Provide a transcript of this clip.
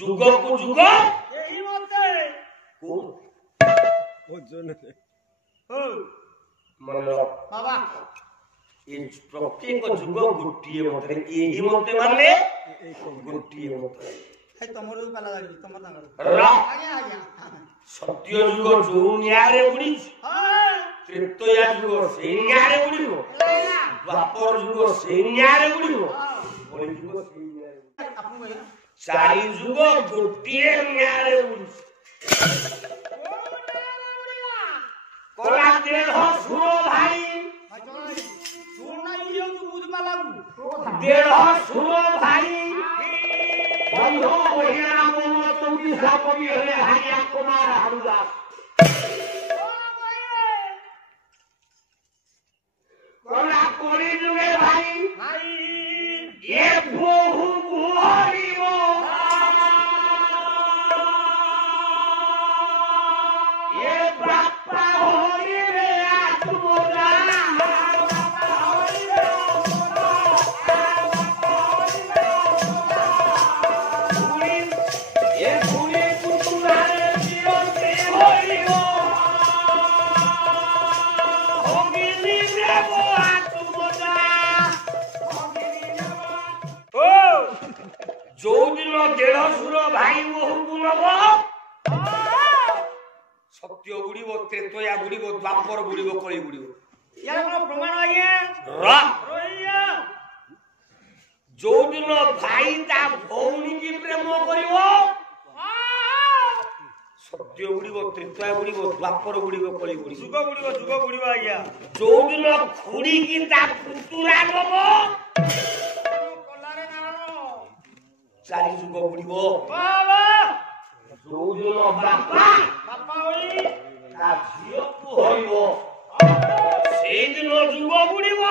যুগ কু যুগ এই মতে মনে বাবা এই প্রত্যেক যুগ গোটিয়ে মতে এই মতে মানে গোটিয়ে মতে এই তোমারও পালা লাগি তোমার না আজ্ঞা আজ্ঞা সত্য যুগ ଯୋଉ ନ୍ୟାୟରେ ଉଡିଛି ତ୍ରେତୟା ଯୁଗ ସେଇ ନ୍ୟାୟରେ ଉଡିବ ଦ୍ୱାପର ଯୁଗ ସେଇ ନ୍ୟାୟରେ ଉଡିବ କଳି ଯୁଗ ସେଇ ନ୍ୟାୟରେ আপন কইয়া ଚାରି ଯୁଗ ଗୋଟିଏ ନ୍ୟାୟରେ ଉଡିଛି କଲା ଦେହ ସୁର ଭାଇ সুর না ইউ তু বুঝ পালাম ଦେହ ସୁର ଭାଇ ବନ୍ଧୁ ବହିରା ମନ ତମି ସାପବି ହେଲେ ହାରିଆ କୁମାର ହାରୁଦାସ কলা কলি যুগে ভাই ভাই এ বহু গুহরিব এ বাপ্পা হরিবে আত্মজা এ ভুলি কুতুরারে চিরতে হইব হগিনি দেব আত্মজা ও যৌদিন দেড়শুর ভাই বহু নব সত্য গুড়িব ত্রেতয়া গুড়িব দ্বাপর গুড়িব কলি গুড়িব ইয়ার কোন প্রমাণ আজ্ঞা রইয়া যৌদিন ভাই তা ভৌণীকে প্রেম করিব সত্য গুড়িব ত্রেতয়া গুড়িব দ্বাপর গুড়িব কলি গুড়িব যুগ গুড়িব আজ্ঞা যৌদিন খুড়ি কি তা পুতুরা নব কলারে নারায়ণ চারি যুগ গুড়িব বাবা যৌদিন বাপা বাপা হই তা ঝিওকু হইব সেইদিন যুগ গুড়িব